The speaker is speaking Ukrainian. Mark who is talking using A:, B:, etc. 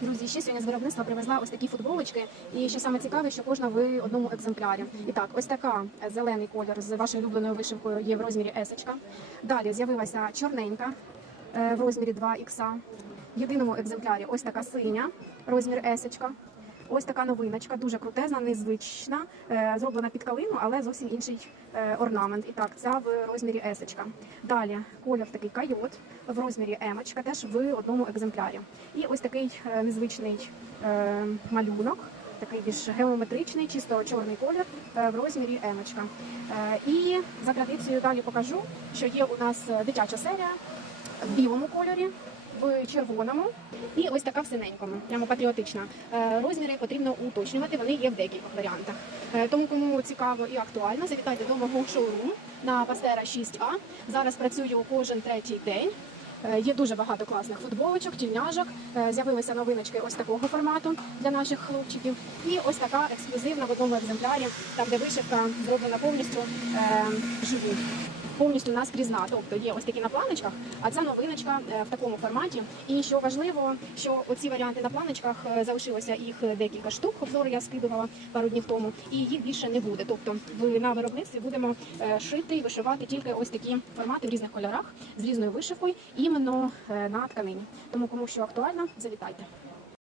A: Друзі, ще сьогодні з виробництва привезла ось такі футболочки. І що саме цікаве, що кожна в одному екземплярі. І так, ось така зелений колір з вашою улюбленою вишивкою є в розмірі есочка. Далі з'явилася чорненька е, в розмірі 2 ікса. В єдиному екземплярі ось така синя, розмір есочка. Ось така новиночка, дуже крутезна, незвична, е, зроблена під калину, але зовсім інший е, орнамент. І так, ця в розмірі есочка. Далі колір такий кайот в розмірі емочка, теж в одному екземплярі. І ось такий е, незвичний малюнок, такий більш геометричний, чисто чорний колір е, в розмірі емочка. Е, І за традицією далі покажу, що є у нас е, дитяча серія в білому кольорі. В червоному і ось така в синенькому, прямо патріотична. Розміри потрібно уточнювати, вони є в декількох варіантах. Тому кому цікаво і актуально, завітайте до мого шоуруму на Пастера 6А. Зараз працюю кожен третій день. Е, Є дуже багато класних футболочок, тільняжок. Е, З'явилися новиночки ось такого формату для наших хлопчиків. І ось така ексклюзивна в одному екземплярі, там де вишивка зроблена повністю е, живу. Повністю наскрізна, тобто є ось такі на планочках, а ця новиночка е, в такому форматі. І що важливо, що оці варіанти на планочках е, залишилося їх декілька штук. Обзори я скидувала пару днів тому, і їх більше не буде. Тобто на виробництві будемо е, шити і вишивати тільки ось такі формати в різних кольорах з різною вишивкою, іменно е, на тканині. Тому кому що актуально, завітайте.